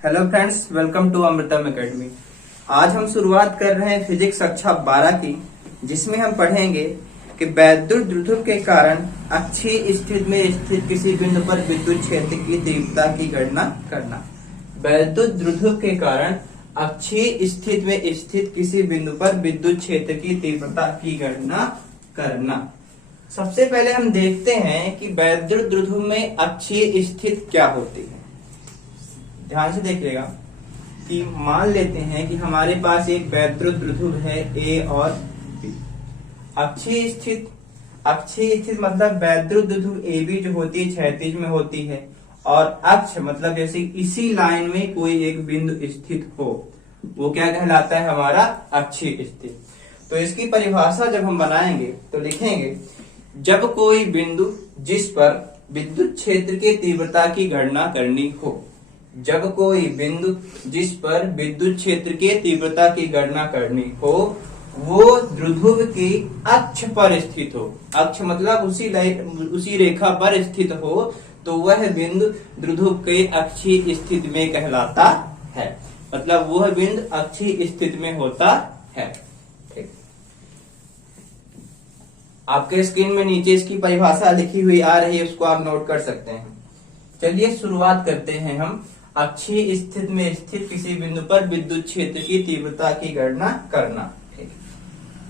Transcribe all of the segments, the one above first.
Hello friends, welcome to अमृतम academy. आज हम शुरुआत कर रहे हैं फिजिक्स कक्षा 12 की, जिसमें हम पढ़ेंगे कि वैद्युत द्विध्रुव के कारण अक्षीय स्थिति में स्थित किसी बिंदु पर विद्युत क्षेत्र की तीव्रता की गणना करना। वैद्युत द्विध्रुव के कारण अक्षीय स्थिति में स्थित किसी बिंदु पर विद्युत क्षेत्र की तीव्रता की गणना करना। सबसे पहले हम देखते हैं कि वैद्युत द्विध्रुव में अक्षीय स्थिति क्या होती है। ध्यान से देखिएगा कि मान लेते हैं कि हमारे पास एक वैद्युत द्विध्रुव है ए और बी। अक्षीय स्थिति मतलब वैद्युत द्विध्रुव ए बी जो होती है क्षैतिज में होती है, और अक्ष मतलब जैसे इसी लाइन में कोई एक बिंदु स्थित हो, वो क्या कहलाता है, हमारा अक्षीय स्थिति। तो इसकी परिभाषा जब हम बनाएंगे तो लिखेंगे, जब कोई बिंदु जिस पर विद्युत क्षेत्र की तीव्रता की गणना करनी हो, जब कोई बिंदु जिस पर विद्युत क्षेत्र की तीव्रता की गणना करनी हो वो द्विध्रुव की अक्ष पर स्थित हो। अक्ष मतलब उसी रेखा पर स्थित हो, तो वह बिंदु द्विध्रुव के अक्षीय स्थिति में कहलाता है। मतलब वह बिंदु अक्षीय स्थिति में होता है। ठीक, आपके स्क्रीन में नीचे इसकी परिभाषा लिखी हुई आ रही है, उसको आप नोट कर सकते हैं। चलिए शुरुआत करते हैं हम। अक्षीय स्थिति में स्थित किसी बिंदु पर विद्युत क्षेत्र की तीव्रता की गणना करना। ठीक,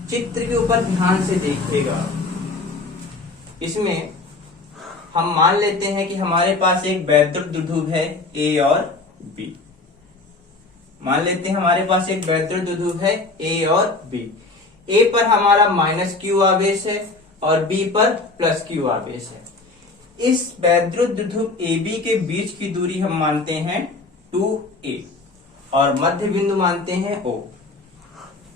चित्र के ऊपर ध्यान से देखिएगा। इसमें हम मान लेते हैं कि हमारे पास एक वैद्युत द्विध्रुव है ए और बी। मान लेते हैं हमारे पास एक वैद्युत द्विध्रुव है ए और बी। ए पर हमारा -q आवेश है और बी पर +q आवेश है। इस वैद्युत द्विध्रुव AB के बीच की दूरी हम मानते हैं 2a और मध्य बिंदु मानते हैं O।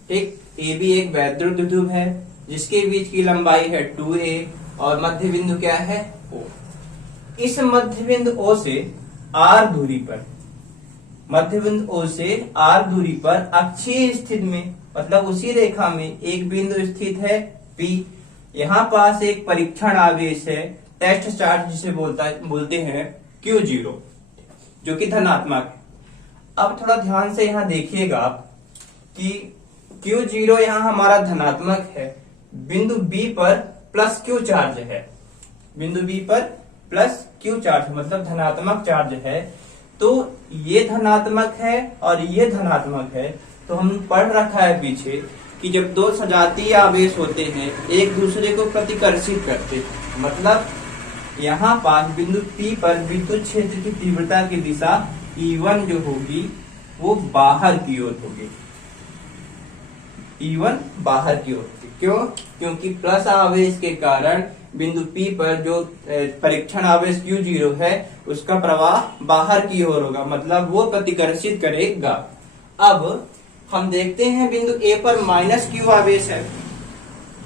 ठीक, AB एक वैद्युत द्विध्रुव है जिसके बीच की लंबाई है 2a और मध्य बिंदु क्या है, O। इस मध्य बिंदु O से R दूरी पर, मध्य बिंदु O से R दूरी पर अक्षीय स्थिति में मतलब उसी रेखा में एक बिंदु स्थित है P। यहाँ पास एक परीक्षण आवेश है, टेस्ट चार्ज जिसे बोलते हैं Q0, जो कि धनात्मक है। अब थोड़ा ध्यान से यहाँ देखिएगा कि Q0 यहाँ हमारा धनात्मक है, बिंदु B पर +q चार्ज है, बिंदु B पर +q चार्ज मतलब धनात्मक चार्ज है। तो ये धनात्मक है और ये धनात्मक है। तो हम पढ़ रखा है पीछे कि जब दो सजातीय आवेश होते हैं एक दूसरे को प्रतिकर्षित करते हैं, मतलब यहाँ पास बिंदु P पर विद्युत क्षेत्र की तीव्रता की दिशा E1 जो होगी वो बाहर की ओर होगी। E1 बाहर की ओर होगी। क्यों? क्योंकि प्लस आवेश के कारण बिंदु P पर जो परीक्षण आवेश Q0 है उसका प्रवाह बाहर की ओर होगा, मतलब वो प्रतिकर्षित करेगा। अब हम देखते हैं बिंदु A पर -q आवेश है।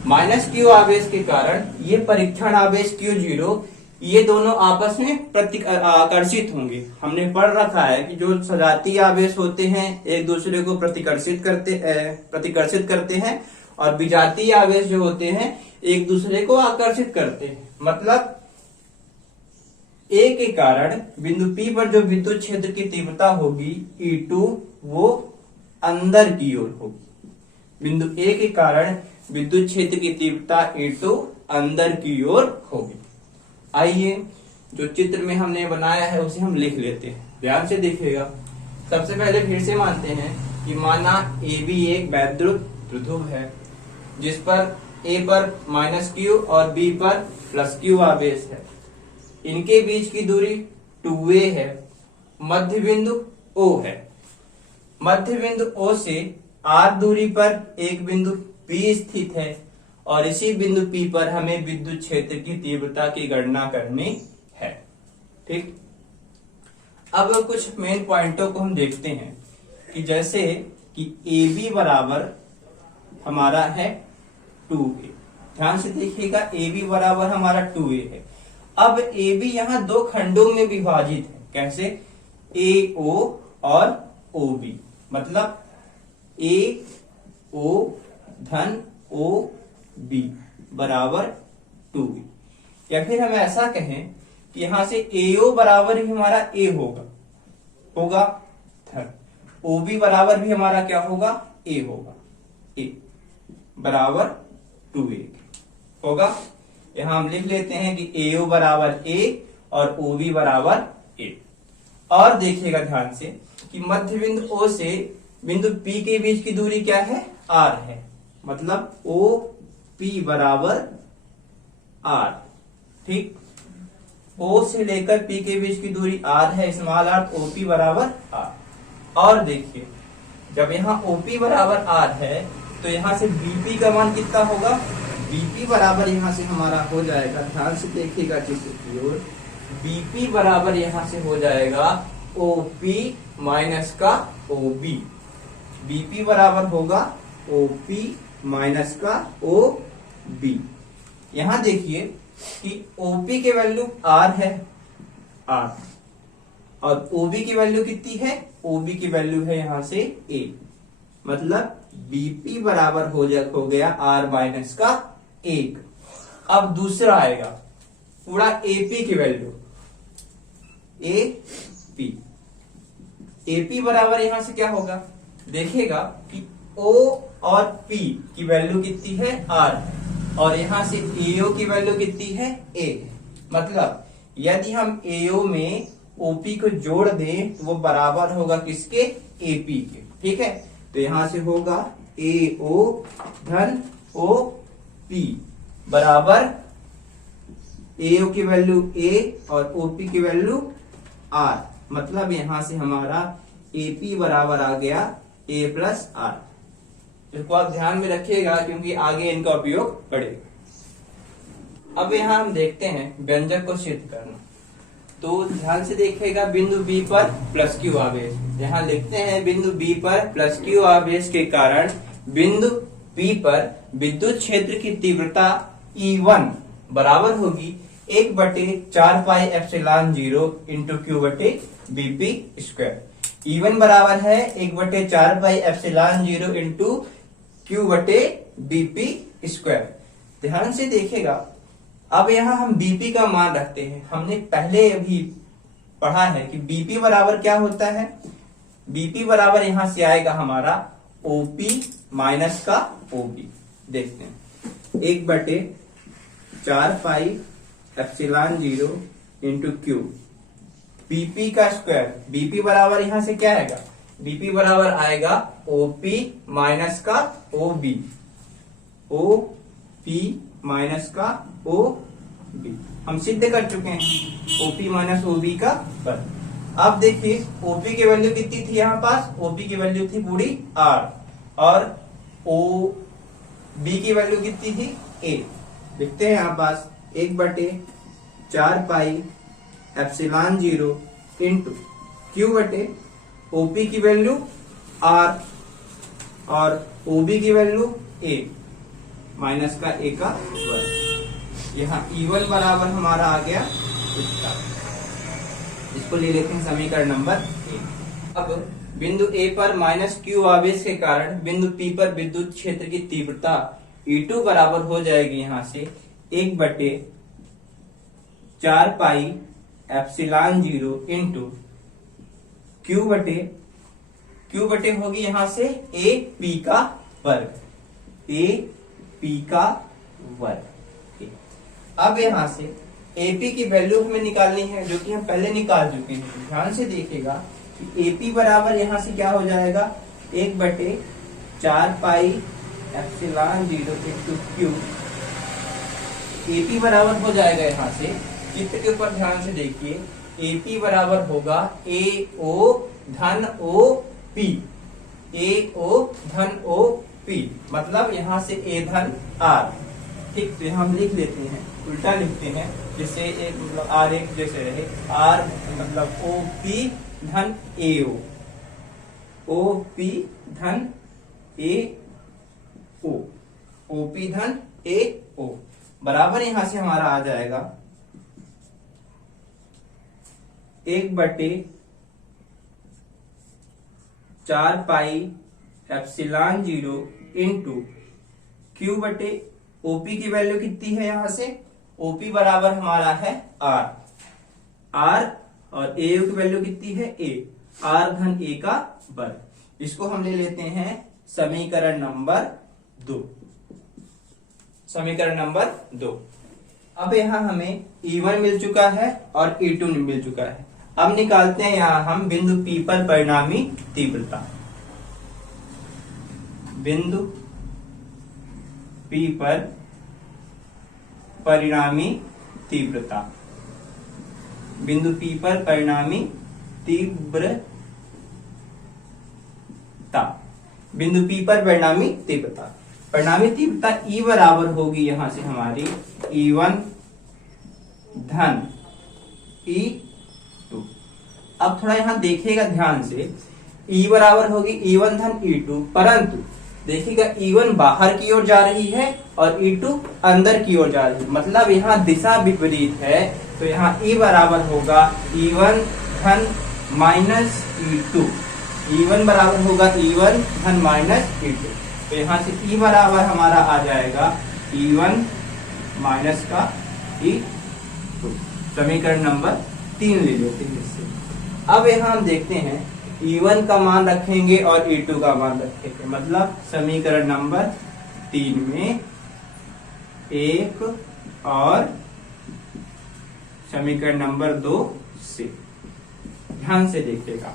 -q आवेश के कारण ये परीक्षण आवेश Q0 ये दोनों आपस में आकर्षित होंगे। हमने पढ़ रखा है कि जो सजातीय आवेश होते हैं एक दूसरे को प्रतिकर्षित करते हैं और विजातीय आवेश जो होते हैं एक दूसरे को आकर्षित करते हैं। मतलब A के कारण बिंदु P पर जो विद्युत क्षेत्र की तीव्रता होगी E2 वो अंदर की ओर होगी। बिंदु A के कारण विद्युत क्षेत्र की तीव्रता E2 अंदर की ओर होगी। आइए जो चित्र में हमने बनाया है उसे हम लिख लेते हैं। ध्यान से देखिएगा। सबसे पहले फिर से मानते हैं कि माना AB एक वैद्युत द्विध्रुव है जिस पर A पर -q और B पर +q आवेश है। इनके बीच की दूरी 2a है। मध्य बिंदु O है। मध्य बिंदु O से R दूरी पर एक बिंदु P स्थित है और इसी बिंदु P पर हमें विद्युत क्षेत्र की तीव्रता की गणना करनी है। ठीक, अब कुछ मेन पॉइंटों को हम देखते हैं कि जैसे कि AB बराबर हमारा है 2a। ध्यान से देखिएगा, AB बराबर हमारा 2a है। अब AB यहाँ दो खंडों में विभाजित है। कैसे? AO और OB, मतलब AO धन OB बराबर 2b। या फिर हम ऐसा कहें कि यहां से AO बराबर ही हमारा A होगा। धन। OB बराबर भी हमारा क्या होगा, A होगा, A बराबर 2A होगा। यहां हम लिख लेते हैं कि AO बराबर A और OB बराबर A। और देखिएगा ध्यान से कि मध्य बिंदु O से बिंदु P के बीच की दूरी क्या है, R है, मतलब OP बराबर R। ठीक, O से लेकर P के बीच की दूरी R है, स्मॉल r, OP बराबर R। और देखिए जब यहाँ OP बराबर R है तो यहाँ से BP का मान कितना होगा, BP बराबर यहाँ से हमारा हो जाएगा, ध्यान से देखिएगा चित्र की ओर, BP बराबर यहाँ से हो जाएगा OP माइनस का OB। BP बराबर होगा OP माइनस का OB। यहां देखिए कि OP की वैल्यू R है, R, और OB की वैल्यू कितनी है, OB की वैल्यू है यहां से A, मतलब BP बराबर हो गया R माइनस का 1। अब दूसरा आएगा पूरा AP की वैल्यू, AP बराबर यहां से क्या होगा, देखिएगा कि O और P की वैल्यू कितनी है, R, और यहां से AO की वैल्यू कितनी है, A। मतलब यदि हम AO में OP को जोड़ दें तो वो बराबर होगा किसके, AP के। ठीक है, तो यहां से होगा AO धन OP बराबर AO की वैल्यू A और OP की वैल्यू R। मतलब यहां से हमारा AP बराबर आ गया A प्लस R। इसको आप ध्यान में रखिएगा क्योंकि आगे इनका उपयोग पड़ेगा। अब यहाँ हम देखते हैं व्यंजक को सिद्ध करना। तो ध्यान से देखिएगा, बिंदु B पर प्लस Q आवेश, यहाँ लिखते हैं बिंदु B पर प्लस Q आवेश के कारण बिंदु P पर विद्युत क्षेत्र की तीव्रता E1 बराबर होगी 1/4 पाई एप्सिलॉन 0 इंटू Q बटे BP स्क्वायर। E1 बराबर है 1/4 पाई एप्सिलॉन 0 इंटू Q बटे BP स्क्वायर। ध्यान से देखिएगा, अब यहाँ हम BP का मान रखते हैं। हमने पहले अभी पढ़ा है कि BP बराबर क्या होता है, BP बराबर यहां से आएगा हमारा OP माइनस का OB। देखते हैं 1/4 pi epsilon 0 into Q BP का स्क्वायर। BP बराबर यहां से क्या आएगा, BP बराबर आएगा OP माइनस का OB, OP माइनस का OB। हम सिद्ध कर चुके हैं OP माइनस OB का पद। अब देखिए OP की वैल्यू कितनी थी, यहाँ पास OP की वैल्यू थी पूरी R और OB की वैल्यू कितनी थी A। लिखते हैं यहाँ पास 1/4 पाई एप्सिलॉन 0 इंटू Q बटे OP की वैल्यू R और OB की वैल्यू A माइनस का A का वर्ग। यहाँ E1 बराबर हमारा आ गया इसका, इसको ले लेते हैं समीकरण नंबर 1। अब बिंदु A पर माइनस Q आवेश के कारण बिंदु P पर विद्युत क्षेत्र की तीव्रता E2 बराबर हो जाएगी यहाँ से 1/4 पाई एप्सिलॉन 0 इंटू Q बटे होगी यहाँ से AP का वर्ग, AP का वर्ग। ठीक, अब यहाँ से AP की वैल्यू हमें निकालनी है जो कि हम पहले निकाल चुके हैं। ध्यान से देखिएगा कि AP बराबर यहाँ से क्या हो जाएगा 1/4 pi epsilon 0 into Q। AP बराबर हो जाएगा यहाँ से, चित्र के ऊपर ध्यान से देखिए, AP बराबर होगा AO धन OP, AO धन OP, मतलब यहाँ से A धन R। ठीक, तो हम लिख लेते हैं, उल्टा लिखते हैं, जिससे एक मतलब R एक जैसे रहे, R मतलब OP धन AO, OP धन AO, OP धन AO बराबर यहां से हमारा आ जाएगा 1/4 पाई एप्सिलॉन 0 इंटू Q बटे OP की वैल्यू कितनी है, यहां से OP बराबर हमारा है R और AO की वैल्यू कितनी है A, आर धन ए का वर्ग। इसको हम ले लेते हैं समीकरण नंबर 2। समीकरण नंबर 2। अब यहाँ हमें E1 मिल चुका है और E2 मिल चुका है। अब निकालते हैं यहाँ हम बिंदु P पर परिणामी तीव्रता। बिंदु P पर परिणामी तीव्रता। बिंदु P पर परिणामी तीव्रता। बिंदु P पर परिणामी तीव्रता। परिणामी तीव्रता E बराबर होगी यहां से हमारी E1 धन E2। अब थोड़ा यहां देखिएगा ध्यान से, E बराबर होगी E1 धन E2, परंतु देखिएगा E1 बाहर की ओर जा रही है और E2 अंदर की ओर जा रही है, मतलब यहाँ दिशा विपरीत है। तो यहाँ E बराबर होगा E1 धन माइनस E2। E1 बराबर होगा E1 धन माइनस E2। तो यहाँ से E बराबर हमारा आ जाएगा E1 माइनस का E2। समीकरण नंबर 3 ले लेते हैं इससे। अब यहाँ हम देखते हैं E1 का मान रखेंगे और E2 का मान रखेंगे, मतलब समीकरण नंबर 3 में 1 और समीकरण नंबर 2 से। ध्यान से देखिएगा,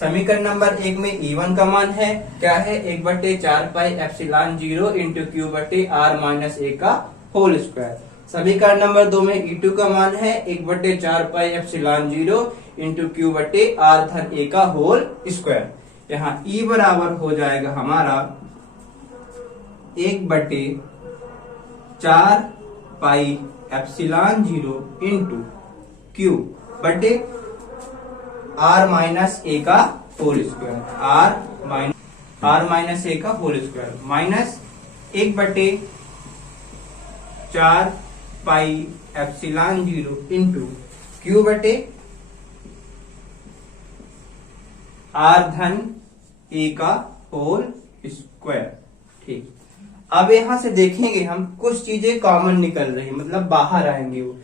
समीकरण नंबर 1 में E1 का मान है क्या है, 1/4 पाई एप्सिलॉन 0 इंटू क्यू बटे आर माइनस ए का होल स्क्वायर। समीकरण नंबर 2 में E2 का मान है 1/4 पाई एप्सिलॉन 0 इंटू क्यू बटे आर धन ए का होल स्क्वायर। यहाँ E बराबर हो जाएगा हमारा 1/4 पाई एप्सिलॉन 0 इंटू क्यू बटे आर माइनस ए का होल स्क्वायर। आर माइनस ए का whole square minus 1/4 pi epsilon 0 into q बटे आर धन ए का होल स्क्वायर। ठीक, अब यहां से देखेंगे हम कुछ चीजें कॉमन निकल रही, मतलब बाहर आएंगी। वो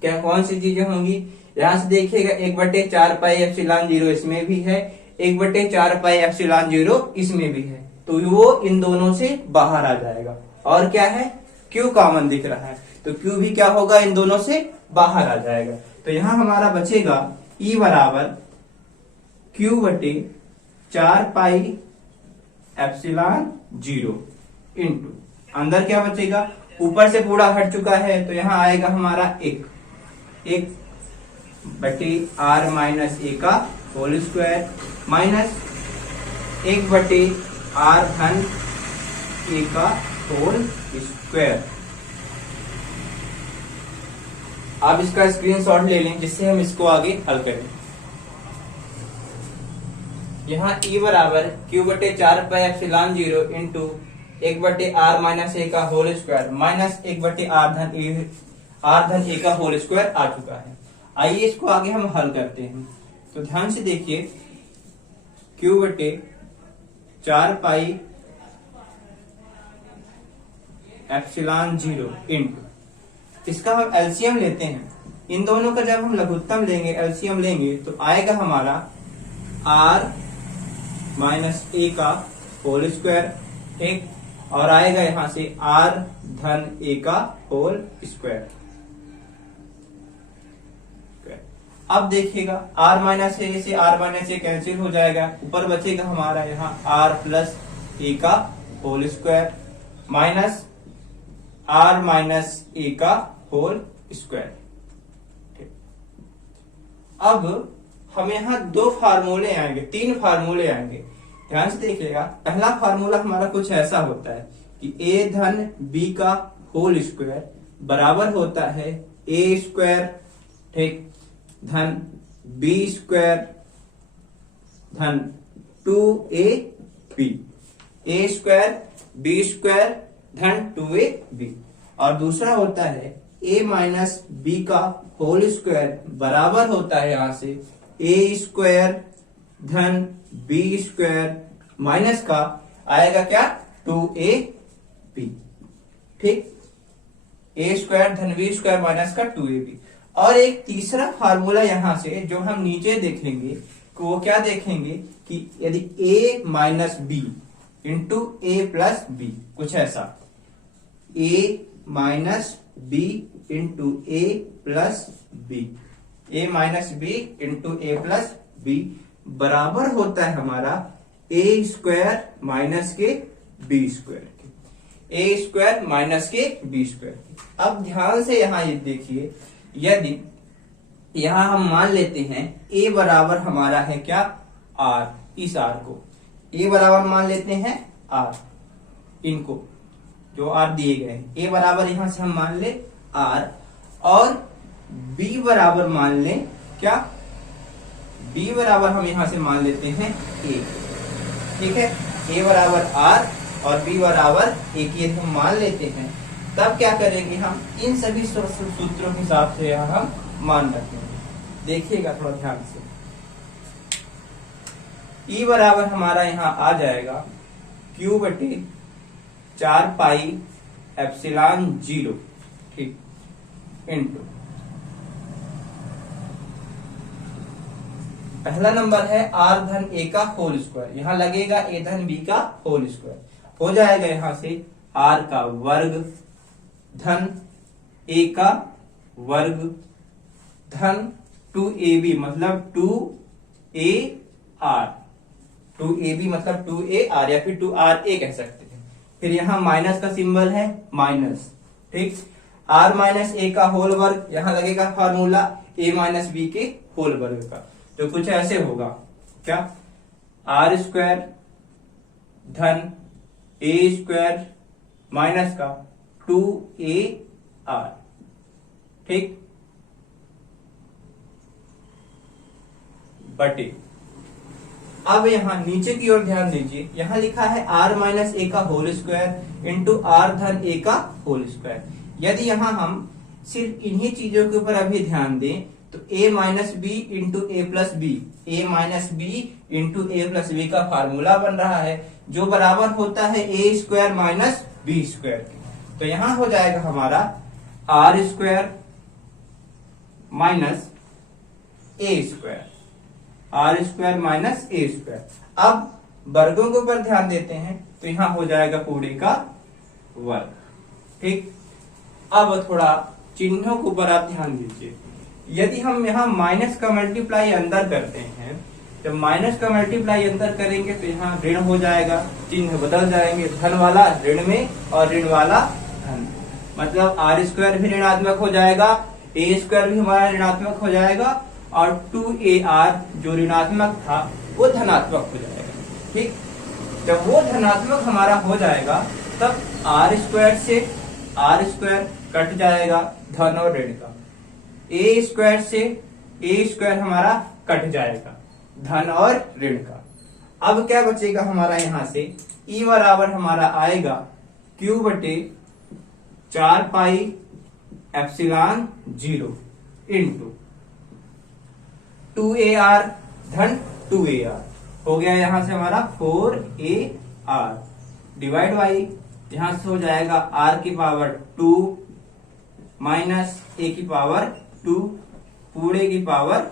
क्या, कौन सी चीजें होंगी? यहां से देखिएगा 1/4 पाई एप्सिलॉन 0 इसमें भी है, 1/4 पाई एप्सिलॉन 0 इसमें भी है, तो वो इन दोनों से बाहर आ जाएगा। और क्या है, Q कॉमन दिख रहा है, तो Q भी क्या होगा, इन दोनों से बाहर आ जाएगा। तो यहां हमारा बचेगा E बराबर Q/4 पाई एप्सिलॉन 0 इंटू, अंदर क्या बचेगा, ऊपर से पूरा हट चुका है तो यहां आएगा हमारा 1/r माइनस ए का होल स्क्वायर माइनस 1/r धन ए का होल स्क्वायर। आप इसका स्क्रीनशॉट ले लें जिससे हम इसको आगे हल करें। यहाँ E बराबर Q/4 pi epsilon 0 into 1/r minus ए का होल स्क्वायर माइनस 1/r धन ए का होल स्क्वायर आ चुका है। आइए इसको आगे हम हल करते हैं। तो ध्यान से देखिए, Q/4 पाई एप्सिलॉन 0 इंटू, इसका हम एलसीएम लेते हैं। इन दोनों का जब हम लघुत्तम लेंगे, एलसीएम लेंगे, तो आएगा हमारा r माइनस ए का होल स्क्वायर। ठीक, और आएगा यहां से r धन ए का होल स्क्वायर। अब देखिएगा r माइनस ए से r माइनस ए कैंसिल हो जाएगा, ऊपर बचेगा हमारा यहाँ r प्लस ए का whole square minus r minus ए का होल स्क्वायर। अब हम यहाँ 2 फार्मूले आएंगे, 3 फार्मूले आएंगे। ध्यान से देखिएगा, पहला फार्मूला हमारा कुछ ऐसा होता है कि a धन b का होल स्क्वायर बराबर होता है a स्क्वायर, ठीक, धन b स्क्वायर धन 2ab, a square b square धन 2ab। और दूसरा होता है a माइनस b का होल स्क्वायर बराबर होता है यहां से a स्क्वायर धन b स्क्वायर माइनस का आएगा क्या, 2ab। ठीक, a स्क्वायर धन b स्क्वायर माइनस का 2ab। और एक तीसरा फार्मूला यहां से जो हम नीचे देखेंगे को क्या देखेंगे कि यदि a minus b into a plus b, कुछ ऐसा, a minus b into a plus b, a minus b into a plus b बराबर होता है हमारा ए स्क्वायर माइनस के बी स्क्वायर के, ए स्क्वायर माइनस के बी स्क्वायर। अब ध्यान से यहां ये देखिए, यदि यहां हम मान लेते हैं a बराबर हमारा है क्या, r, इस r को a बराबर मान लेते हैं r, इनको जो r दिए गए हैं, a बराबर यहां से हम मान ले r, और b बराबर मान ले क्या, b बराबर हम यहां से मान लेते हैं a, ठीक है। a बराबर r और b बराबर a की हम मान लेते हैं, तब क्या करेंगे हम, इन सभी सूत्रों के हिसाब से यहां हम मान रखेंगे। देखिएगा थोड़ा ध्यान से, E बराबर हमारा यहां आ जाएगा Q बटे 4 पाई एप्सिलॉन 0, ठीक, इंटू पहला नंबर है r धन a का होल स्क्वायर, यहां लगेगा a धन b का होल स्क्वायर, हो जाएगा यहां से r का वर्ग धन a का वर्ग धन 2ab मतलब 2ar, 2ab मतलब 2ar या फिर 2ra कह सकते हैं। फिर यहां माइनस का सिंबल है माइनस, ठीक, r माइनस a का होल वर्ग, यहां लगेगा फॉर्मूला a माइनस b के होल वर्ग का, तो कुछ ऐसे होगा क्या, r स्क्वायर धन a स्क्वायर माइनस का 2ar, ठीक, बटे, अब यहां नीचे की ओर ध्यान दीजिए, यहां लिखा है r माइनस ए का होल स्क्वायर इंटू आर धन ए का होल स्क्वायर। यदि यहां हम सिर्फ इन्हीं चीजों के ऊपर अभी ध्यान दें तो a minus b into a plus b, a minus b into a plus b का फार्मूला बन रहा है, जो बराबर होता है a square minus b square के। तो यहां हो जाएगा हमारा r square minus a square, r square minus a square. अब वर्गों के ऊपर ध्यान देते हैं तो यहां हो जाएगा पूरे का वर्ग, ठीक। अब थोड़ा चिन्हों के ऊपर आप ध्यान दीजिए, यदि हम यहाँ माइनस का मल्टीप्लाई अंदर करते हैं, जब माइनस का मल्टीप्लाई अंदर करेंगे तो यहाँ ऋण हो जाएगा, चिन्ह बदल जाएंगे, धन वाला ऋण में और ऋण वाला धन, मतलब आर स्क्वायर भी ऋणात्मक हो जाएगा, ए स्क्वायर भी हमारा ऋणात्मक हो जाएगा, और 2ar जो ऋणात्मक था वो धनात्मक हो जाएगा, ठीक। जब वो धनात्मक हमारा हो जाएगा तब आर स्क्वायर से आर स्क्वायर कट जाएगा धन और ऋण का, ए स्क्वायर से ए स्क्वायर हमारा कट जाएगा धन और ऋण का। अब क्या बचेगा हमारा यहां से, ई बराबर हमारा आएगा Q बटे 4 पाई एप्सिलॉन 0 इंटू 2ar धन 2ar, हो गया यहां से हमारा 4ar डिवाइड बाई, यहां से हो जाएगा r की पावर 2 माइनस a की पावर 2 पूरे की पावर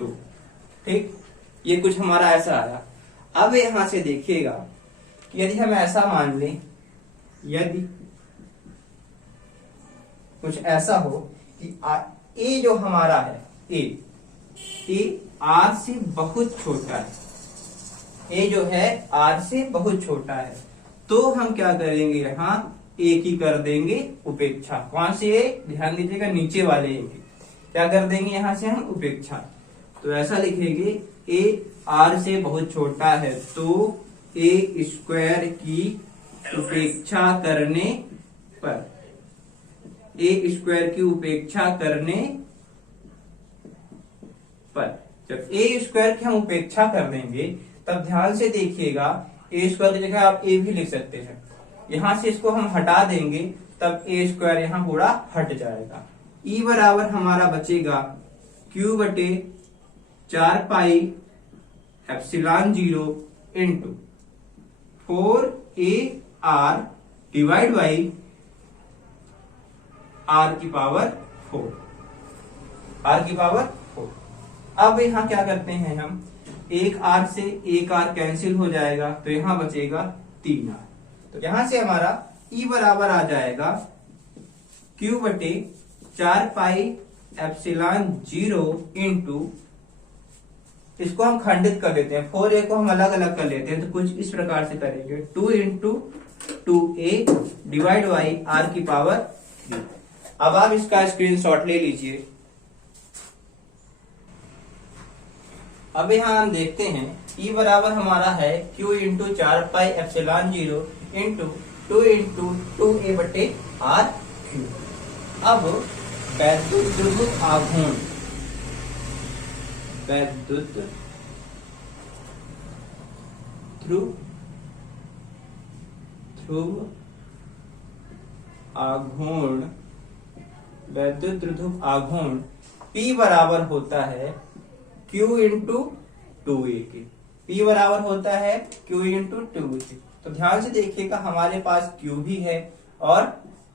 2, ठीक। ये कुछ हमारा ऐसा आया। अब यहां से देखिएगा कि यदि हम ऐसा मान लें, यदि कुछ ऐसा हो कि a जो हमारा है a r से बहुत छोटा है, a जो है r से बहुत छोटा है, तो हम क्या करेंगे, यहाँ a की कर देंगे उपेक्षा। कौन से a, ध्यान दीजिएगा नीचे वाले a की क्या कर देंगे यहाँ से हम उपेक्षा। तो ऐसा लिखेंगे a r से बहुत छोटा है तो a स्क्वायर की उपेक्षा करने पर, a स्क्वायर की उपेक्षा करने पर, जब a स्क्वायर की हम उपेक्षा कर देंगे तब ध्यान से देखिएगा a स्क्वायर की जगह आप a भी लिख सकते हैं, यहां से इसको हम हटा देंगे तब a स्क्वायर यहाँ पूरा हट जाएगा। E बराबर हमारा बचेगा Q बटे 4 पाई epsilon 0 into 4ar divide by r की पावर 4, r की पावर 4। अब यहाँ क्या करते हैं हम, एक आर से एक आर कैंसिल हो जाएगा तो यहां बचेगा 3r। तो यहां से हमारा E बराबर आ जाएगा Q बटे 4 पाई एप्सिलॉन 0 इंटू, इसको हम खंडित कर लेते हैं, 4a को हम अलग अलग कर लेते हैं, तो कुछ इस प्रकार से करेंगे 2 into 2a divide by r की पावर 3। अब आप इसका स्क्रीनशॉट ले लीजिए। अब यहाँ हम देखते हैं E बराबर हमारा है Q इंटू 4 पाई एप्सिलॉन 0 इंटू 2 इंटू 2a बटे r क्यूब। अब वैद्युत ध्रुव आघूर्ण, वैद्युत ध्रुव आघूर्ण, वैद्युत ध्रुव आघूर्ण P बराबर होता है Q इंटू 2a के। P बराबर होता है Q इंटू 2a के। तो ध्यान से देखिएगा, हमारे पास Q भी है और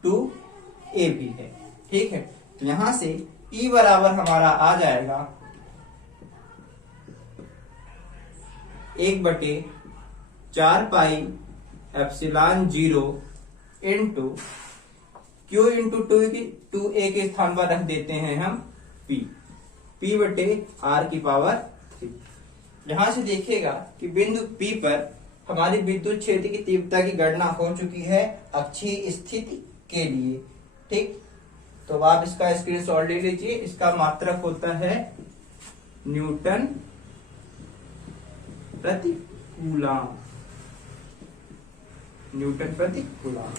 2a भी है, ठीक है। तो यहां से E बराबर हमारा आ जाएगा 1/4 pi epsilon 0 into Q into 2a के स्थान पर रख देते हैं हम P बटे r की पावर 3। यहां से देखिएगा कि बिंदु P पर हमारी विद्युत क्षेत्र की तीव्रता की गणना हो चुकी है अक्षीय स्थिति के लिए, ठीक। तो आप इसका स्क्रीनशॉट ले लीजिए। इसका मात्रक होता है न्यूटन प्रति कूलम, न्यूटन प्रति कूलम।